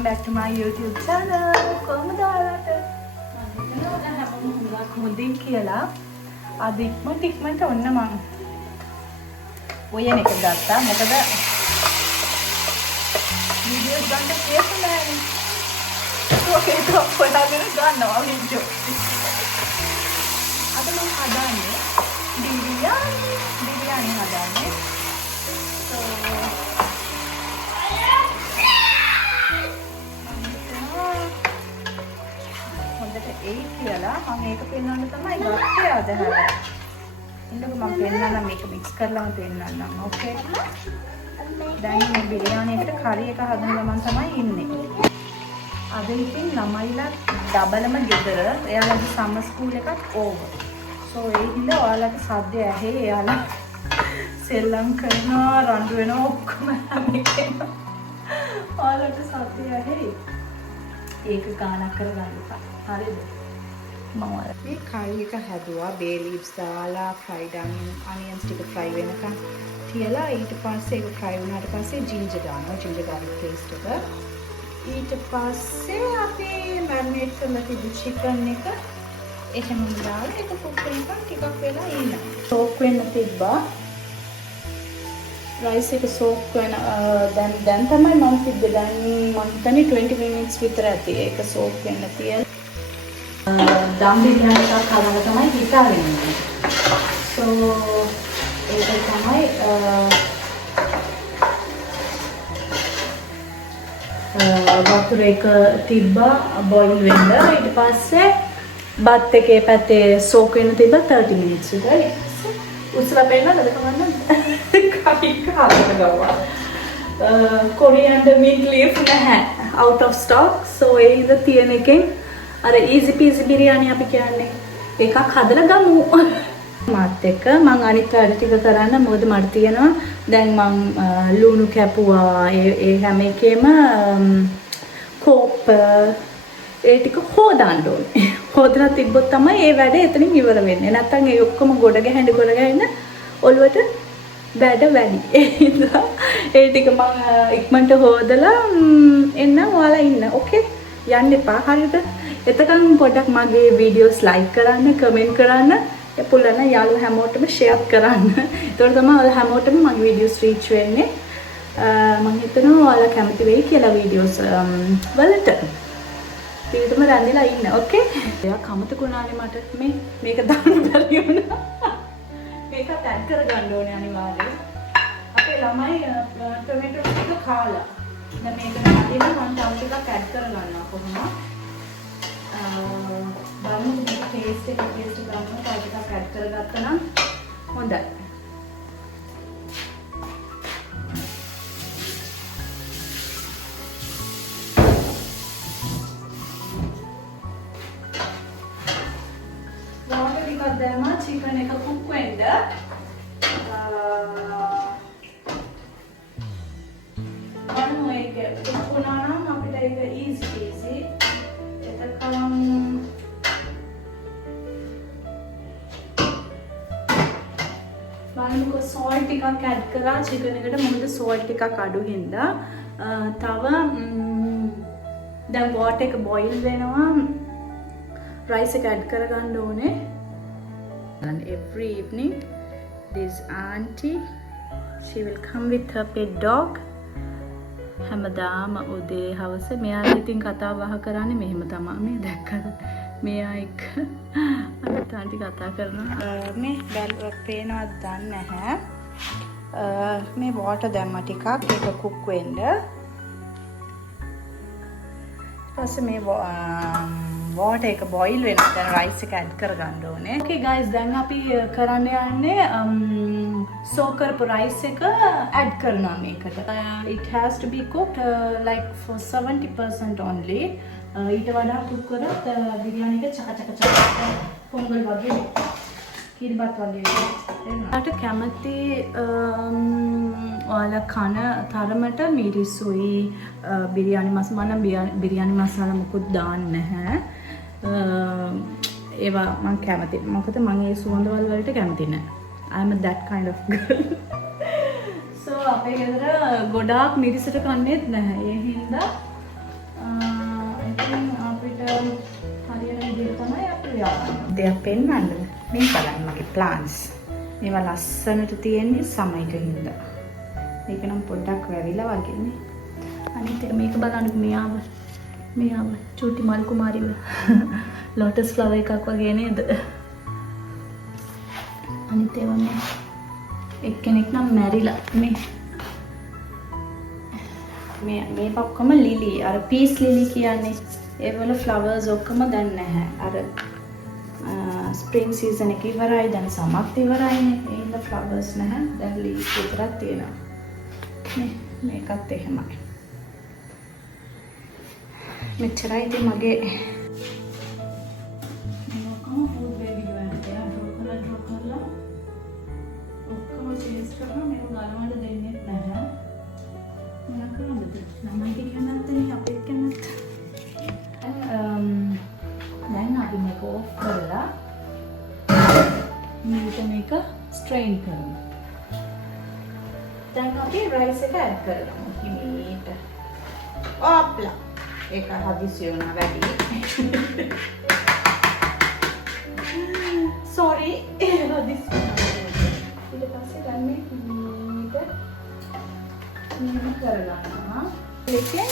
welcome back to my YouTube channel. කොහමද ඔයාලට? මම හිතනවා හැමෝම හුඟක් හොඳින් කියලා. අද ඉක්මනට ඔන්න මම ඔයන එක ගත්තා. මොකද වීඩියෝස් ගන්න කේස් නැහැ. ඒක ඔයාලගෙන ගන්නවා වීඩියෝ. අද මම හදන්නේ බිරියානි හදන්නේ. ඒ කියලා මම මේක පෙන්වන්න තමයි ගත්තේ අද හැබැයි. ඉන්නකො මම පෙන්වන්නම් මේක මික්ස් කරලාම පෙන්වන්නම්. ඕකේ. දැන් මේ බිරියානියකට කරි එක හදන ගමන් තමයි ඉන්නේ. අද ඉතින් ළමයිලා ඩබලම ගෙදර. එයාලගේ සම්මර් ස්කූල් එකත් ඕවර්. සෝ ඒ හින්දා ඔයාලට සද්ද ඇහි. එයාලා සෙල්ලම් කරනවා, රණ්ඩු වෙනවා ඔක්කොම හැම එකම. ඔයාලට සද්ද ඇහි. ඒක ගානක් කරගන්න එපා. හරිද? මම මේ curry එක හැදුවා bay leaves දාලා fried onions ටික fry වෙනකන් තියලා ඊට පස්සේ ඒක fry වුණාට පස්සේ ginger දානවා ginger garlic paste එක. ඊට පස්සේ අපි marinate කරලා තිබු chicken එක එහෙම දාලා ඒක cook වෙනකන් ටිකක් වෙලා ඉන්නවා. soak වෙන්න තිබ්බා. rice එක soak වෙන දැන් තමයි මම තිබ්බේ. දැන් මම හිතන්නේ 20 minutes විතර ඇති. ඒක soak වෙන්න තියලා දම් බිරියානි එකක් හදලා තමයි හිතාගෙන ඉන්නේ. So ඒක තමයි වතුර එක තිබ්බා බොයිල් වෙන්න. ඊට පස්සේ බත් එකේ පැත්තේ soak වෙන්න තිබ්බා 30 minutes විතර. උස්සලා පෙන්නන්නද කවන්න? කපි කාලට ගාවා. කොරියන්ඩර් mint leaf නැහැ. out of stock. So ඒ ඉඳ තියෙන එකෙන් අර easy peasy බිරියානි අපි කියන්නේ එකක් හදලා ගමු. මාත් එක්ක මම අනිත් වැඩ ටික කරන්න මොකද මට තියෙනවා දැන් මම ලුණු කැපුවා ඒ හැම එකෙම කෝප් ඒ ටික හොදන්න ඕනේ. හොදලා තිබ්බොත් තමයි ඒ වැඩ එතනින් ඉවර වෙන්නේ. නැත්තම් ඒ ඔක්කොම ගොඩ ගැහෙන්න ඔළුවට වැඩ වැඩි. ඒ ටික මම ඉක්මනට හොදලා එන්න ඔයාලා ඉන්න. ඕකේ? යන්න එපා. හරිද? එතකන් පොඩ්ඩක් මගේ වීඩියෝස් ලයික් කරන්න, කමෙන්ට් කරන්න, ඒ පුළන යාළුවෝ හැමෝටම ෂෙයාර් කරන්න. ඒතකොට තමයි ඔයාලා හැමෝටම මගේ වීඩියෝස් රීච් වෙන්නේ. මම හිතනවා ඔයාලා කැමති වෙයි කියලා වීඩියෝස් වලට. පිළිතුම රැඳිලා ඉන්න. ඕකේ? එයා කමතකුණානේ මට මේක දාන්න බැරි වුණා. මේකත් ඇඩ් කරගන්න ඕනේ අනිවාර්යයෙන්. අපේ ළමයි ටොමැටෝ ටික කාලා. දැන් මේක දාලා මම තව ටිකක් ඇඩ් කරගන්නවා කොහොමද? බලමු මේක ටේස්ට් එක ගන්න තව ටිකක් ඇඩ් කරගත්තා නම් හොඳයි. වාටර් ටිකක් දැම්මා චිකන් එක කුක් වෙන්න. බලමු ඒක කුක් වුණා නම් අපිට ඒක easy peasy. බලමුකෝ salt ටිකක් ඇඩ් කරා chicken එකට. මොකද salt ටිකක් අඩු හින්දා තව දැන් water එක boil වෙනවා. rice එක ඇඩ් කරගන්න ඕනේ. And every evening this auntie she will come with her pet dog. හැමදාම උදේ හවස මෙයා ඉතින් කතා බහ කරන්නේ මෙහෙම තමයි. මේ දැක්කද? මෙයා එක්ක අනිත් ආන්ටි කතා කරනවා. මේ බැලුවක් පේනවද දන්නේ නැහැ. මේ water දැම්මා ටිකක් ඒක cook වෙන්න. ඊපස්සේ මේ water එක boil වෙනවා. දැන් rice එක add කරගන්න ඕනේ. Okay guys දැන් අපි කරන්න යන්නේ soak කරපු rice එක add කරනවා මේකට. It has to be cooked like for 70% only. ඊට වඩා cook කරත් බිරියානි එක චක පොංගල් වගේ කිරිබත් වගේ වෙනවා. අට කැමති ඔයාලා කන තරමට මිරිසුයි බිරියානි මම බිරියානි මසාලා මුකුත් දාන්නේ නැහැ. ඒවා මම කැමති. මොකද මම ඒ සුවඳවල් වලට කැමති නැහැ. I'm that kind of girl. So අපේ ගෙදර ගොඩාක් මිරිසට කන්නේත් නැහැ. ඒ හින්දා හරියන විදිහට තමයි අපි යවන්නේ. දෙයක් පෙන්වන්නද? මේ බලන්න මගේ plants. මේවා ලස්සනට තියෙන්නේ සමයක හින්දා. මේක නම් පොඩ්ඩක් වැවිලා වගේනේ. අනිත් එක මේක බලන්න මෙයාව චූටි මල් කුමාරිව ලෝටස් ෆ්ලවර් එකක් වගේ නේද? අනිත් ඒවා මේ එක්කෙනෙක් නම් මැරිලා මේ ඔක්කොම ලිලි අර පීස් ලිලි කියන්නේ ඒවල ෆ්ලවර්ස් ඔක්කොම දැන් නැහැ. අර ස්ප්‍රින්ග් සීසන් එක ඉවරයි, දැන් සමත් ඉවරයිනේ. ඒ හින්දා ෆ්ලවර්ස් නැහැ. දැන් ලීව්ස් විතරක් තියෙනවා. මේකත් එහෙමයි. මෙච්චරයි ඉතින් මගේ ඔක්කොම ෆුඩ් බේබි ගවන්න කියලා ඩ්‍රෝ කරලා ඔක්කොම චේස් කරලා මේක ගලවන්න දෙන්නේ නැහැ. මොන කරන්නද? ළමයිට කියන්නත් අපිට කියන්නත්. දැන් අපි මේක ඕෆ් කරලා මේක ස්ට්‍රේන් කරමු. දැන් අපි රයිස් එක ඇඩ් කරමු. හිමීට. ඔප්ලා. ඒක හදිසි වුණා වැඩි. sorry. හදිසි වුණා. ඊට පස්සේ දැන් මේක කරගන්නවා. ඒකෙන්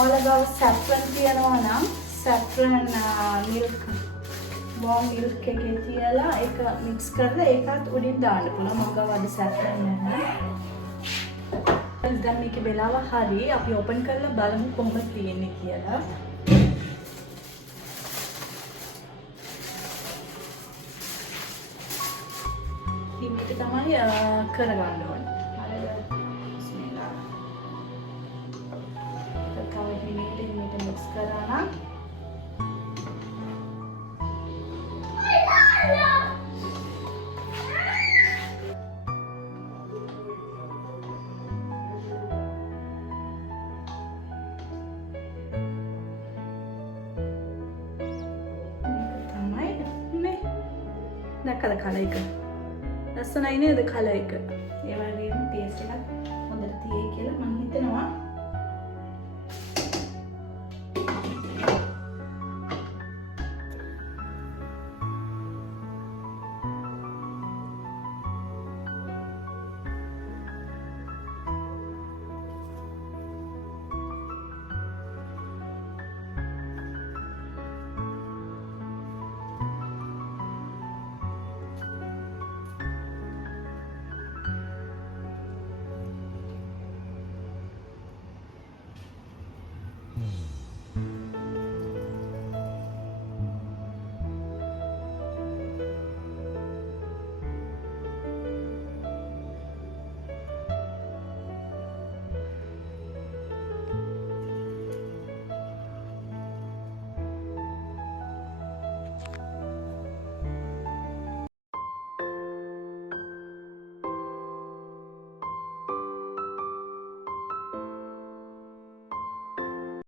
ඔයාලගාව සැෆ්‍රන් තියෙනවා නම් සැෆ්‍රන් මිල්ක් warm milk එකේ තියලා ඒක මික්ස් කරලා ඒකත් උඩින් දාන්න පුළුවන්. මම ගාව අද සැෆ්‍රන් නැහැ. දැන් මේකේ වෙලාව හරි අපි ඕපන් කරලා බලමු කොහොමද තියෙන්නේ කියලා. මේක තමයි කරගන්න ඕනේ. බිස්මිල්ලා. තව හිමීට මික්ස් කරා නම් දැක්කද කලර් එක? ලස්සනයි නේද කලර් එක? ඒ වගේම ටේස්ට් එකත් හොඳට තියෙයි කියලා මම හිතනවා.